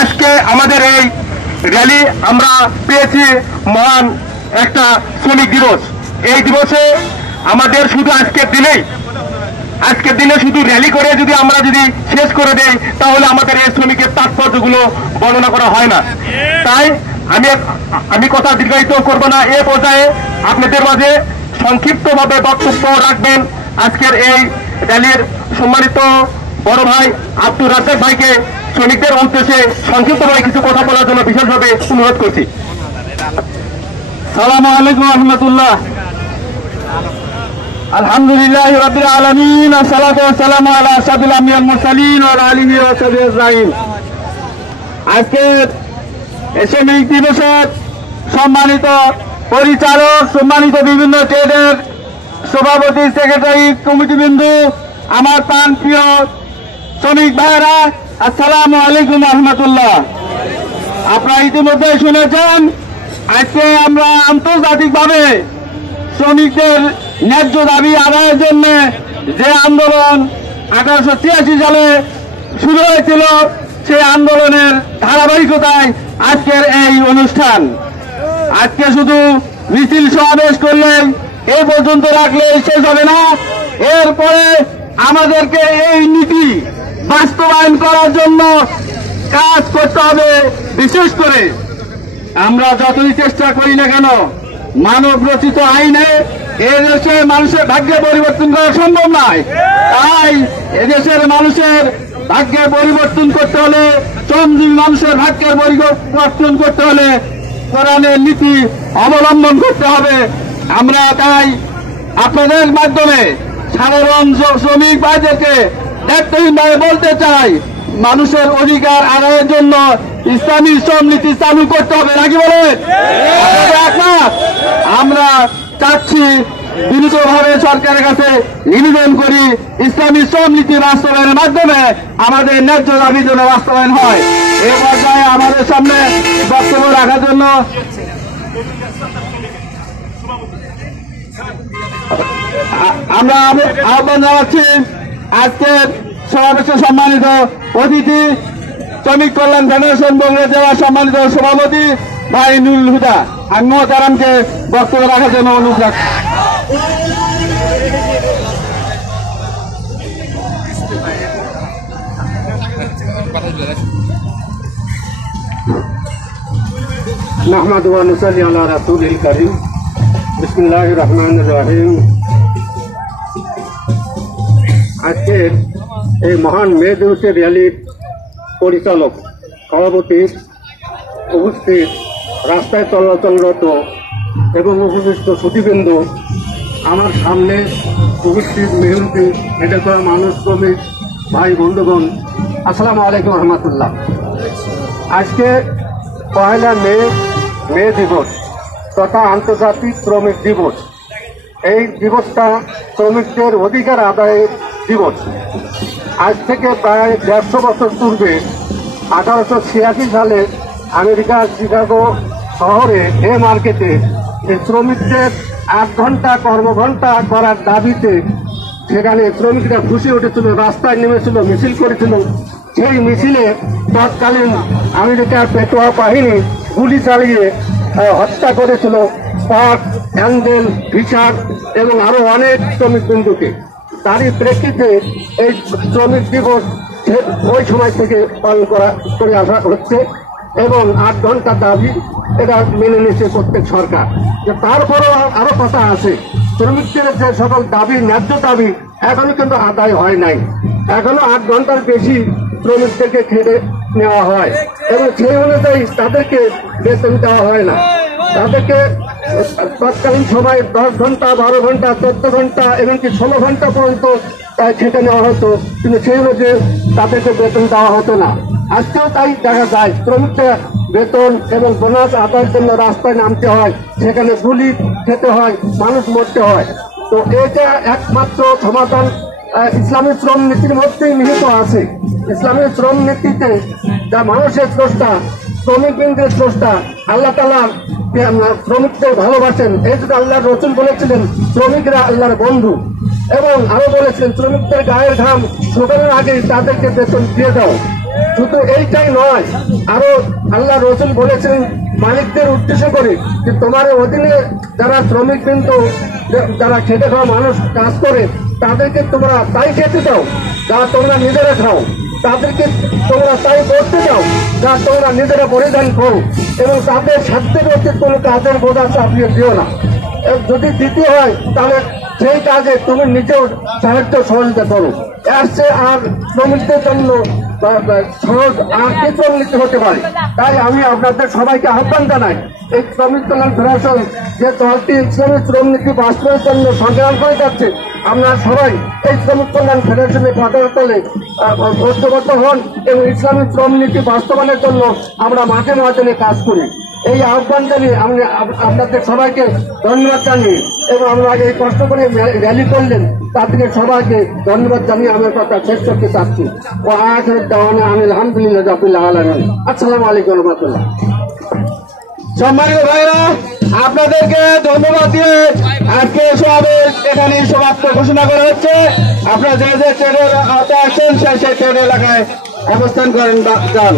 আজকে আমাদের এই র্যালি আমরা পেয়েছি মহান একটা শ্রমিক দিবস। এই দিবসে আমাদের শুধু আজকের দিনে শুধু র্যালি করে যদি আমরা শেষ করে দেই তাহলে আমাদের এই শ্রমিকের তাৎপর্যগুলো বর্ণনা করা হয় না। তাই আমি কথা দীর্ঘায়িত করব না। এ পর্যায়ে আপনাদের মাঝে সংক্ষিপ্তভাবে বক্তব্য রাখবেন আজকের এই র্যালির সম্মানিত বড় ভাই আব্দুর রাজ্জাক ভাইকে শ্রমিকদের উদ্দেশ্যে সংক্ষিপ্তভাবে কিছু কথা বলার জন্য বিশেষভাবে অনুরোধ করছি। আসসালামু আলাইকুম ওয়া রাহমাতুল্লাহ। আলহামদুলিল্লাহি রাব্বিল আলামিন, আসসালাতু ওয়াসসালামু আলা আশরাফিল আমবিয়া ওয়াল মুরসালিন ওয়া আলা আলিহি ওয়া সাহবিহি আজমাইন। আজকে শ্রমিক দিবসের সম্মানিত পরিচালক, সম্মানিত বিভিন্ন ট্রেডের সভাপতি, সেক্রেটারি, কমিটিবৃন্দ, আমার প্রাণপ্রিয় শ্রমিক ভাইয়েরা, আসসালামু আলাইকুম ওয়া রাহমাতুল্লাহ। আপনারা ইতিমধ্যে শুনেছেন আজকে আমরা আন্তর্জাতিকভাবে শ্রমিকদের ন্যায্য দাবি আদায়ের জন্য যে আন্দোলন 1883 সালে শুরু হয়েছিল, সেই আন্দোলনের ধারাবাহিকতায় আজকের এই অনুষ্ঠান। আজকে শুধু মিছিল সমাবেশ করলেন এই পর্যন্ত রাখলে শেষ হবে না। এরপরে আমাদেরকে এই নীতি বাস্তবায়ন করার জন্য কাজ করতে হবে। বিশেষ করে আমরা যতই চেষ্টা করি না কেন, মানব রচিত আইনে এদেশে মানুষের ভাগ্যে পরিবর্তন করা সম্ভব নয়। তাই এদেশের মানুষের ভাগ্যে পরিবর্তন করতে হলে, শ্রমজীবী মানুষের ভাগ্যের পরিবর্তন করতে হলে কোরআনের নীতি অবলম্বন করতে হবে। আমরা তাই আপনাদের মাধ্যমে সাধারণ শ্রমিক ভাইদেরকে দায়িত্বহীনভাবে বলতে চাই, মানুষের অধিকার আদায়ের জন্য ইসলামী শ্রম নীতি চালু করতে হবে, নাকি বলেন? আমরা চাচ্ছি বিনীতভাবে সরকারের কাছে নিবেদন করি, ইসলামী শ্রম নীতি বাস্তবায়নের মাধ্যমে আমাদের ন্যায্য দাবি যেন বাস্তবায়ন হয়। এই পর্যায়ে আমাদের সামনে বক্তব্য রাখার জন্য আমরা আহ্বান জানাচ্ছি আজকের সমাবেশে সম্মানিত অতিথি, শ্রমিক কল্যাণ ফেডারেশন বগুড়া জেলার সম্মানিত সভাপতি ভাই নুরুল হুদা। আমি মোহতারামকে বক্তব্য রাখার জন্য অনুরোধ রাখছি। নাহমাদু ওয়া নুসাল্লি আলা রাসূলিল কারীম। বিসমিল্লাহির রহমানির রহিম। আজকের এই মহান মে দিবসের র্যালির পরিচালক, সভাপতি, উপস্থিত রাস্তায় চলাচলরত এবং উপস্থিত সুধীবৃন্দ, আমার সামনে উপস্থিত মেহনতি এটা করা মানুষ, শ্রমিক ভাই বন্ধুগণ, আসসালামু আলাইকুম রহমতুল্লাহ। আজকে 1 মে দিবস তথা আন্তর্জাতিক শ্রমিক দিবস। এই দিবসটা শ্রমিকদের অধিকার আদায়ের দিবস। আজ থেকে প্রায় 150 বছর পূর্বে 1886 সালে আমেরিকার শিকাগো শহরে মার্কেটে শ্রমিকদের 8 ঘন্টা কর্মঘণ্টা করার দাবিতে সেখানে শ্রমিকরা খুশি উঠেছিল, রাস্তায় নেমেছিল, মিছিল করেছিল। সেই মিছিলে তৎকালীন আমেরিকার পেটোয়া বাহিনী গুলি চালিয়ে হত্যা করেছিল পার্ক, হ্যান্ডেল, ফিশার এবং আরো অনেক শ্রমিক বন্ধুকে। তারই প্রেক্ষিতে এই শ্রমিক দিবস ওই সময় থেকে পালন করে আসা হচ্ছে এবং 8 ঘন্টা দাবি এটা মেনে নিচ্ছে প্রত্যেক সরকার। তারপরেও আরো কথা আছে, শ্রমিকদের যে সকল দাবি, ন্যায্য দাবি এখনো কিন্তু আদায় হয় নাই। এখনো 8 ঘন্টার বেশি শ্রমিকদেরকে খেটে নেওয়া হয় এবং সেই অনুযায়ী তাদেরকে বেতন দেওয়া হয় না। তাদেরকে তৎকালীন সময় 10 ঘন্টা, 12 ঘন্টা, 14 ঘন্টা এমনকি 16 ঘন্টা পর্যন্ত খেটে নেওয়া হতো, কিন্তু সেই অনুযায়ী তাদেরকে বেতন দেওয়া হতো না। আজকেও তাই দেখা যায়, শ্রমিকরা বেতন এবং বোনাস আদায়ের জন্য রাস্তায় নামতে হয়, সেখানে গুলি খেতে হয়, মানুষ মরতে হয়। তো এটা একমাত্র সমাধান ইসলামী শ্রম নীতির মধ্যেই নিহিত আছে। ইসলামী শ্রম নীতিতে যা মানুষের স্রষ্টা, শ্রমিকবৃন্দের স্রষ্টা আল্লাহ তাআলা শ্রমিকদের ভালোবাসেন। এই জন্য আল্লাহর রাসূল বলেছিলেন শ্রমিকরা আল্লাহর বন্ধু। এবং আরো বলেছেন শ্রমিকদের গায়ের ঘাম শুকানোর আগে তাদেরকে বেতন দিয়ে দাও। শুধু এইটাই নয়, আরো আল্লাহ রসুল বলেছেন মালিকদের উদ্দেশ্য করে যে তোমার অধীনে যারা শ্রমিক কিন্তু যারা খেটে খাওয়া মানুষ কাজ করে তাদেরকে তোমরা তাই খেতে দাও যা তোমরা নিজেরা খাও, তাদেরকে তোমরা তাই করতে দাও যা তোমরা নিজেরা পরিধান করো, এবং তাদের সাধ্যের মধ্যে কোনো কাজের বোঝা চাপিয়ে দিও না। যদি দিতে হয় তাহলে সেই কাজে তুমি নিজেও সাহায্য সহযোগিতা করো। এর চেয়ে আর শ্রমিকদের জন্য সহজ আর কিছু নীতি হতে পারে। তাই আমি আপনাদের সবাইকে আহ্বান জানাই, এই শ্রমিক কল্যাণ ফেডারেশন যে দলটি ইসলামী শ্রম নীতি বাস্তবায়নের জন্য সংগ্রাম করে যাচ্ছে, আমরা সবাই এই শ্রমিক কল্যাণ ফেডারেশনের পতাকা তলে ঐক্যবদ্ধ হন এবং ইসলামী শ্রম নীতি বাস্তবায়নের জন্য আমরা মাঠে ময়দানে কাজ করি। এই আহ্বান জানিয়ে আমি আপনাদের সবাইকে ধন্যবাদ জানিয়ে এবং আমরা এই কষ্ট করে র্যালি করলেন তাদেরকে সবাইকে ধন্যবাদ জানিয়ে আমার কথা শেষ করতে চাচ্ছি। ও আখির দাওয়ানা আনিল আলহামদুলিল্লাহ রাব্বিল আলামিন। আসসালামু আলাইকুম ওয়া রাহমাতুল্লাহ। সম্মানিত ভাইরা, আপনাদেরকে ধন্যবাদ দিয়ে আজকে সমাবেশ এখানে সমাপ্ত ঘোষণা করা হচ্ছে। আপনারা যে যে ট্রেনের আওতায় আসছেন সেই ট্রেন এলাকায় অবস্থান করেন যান।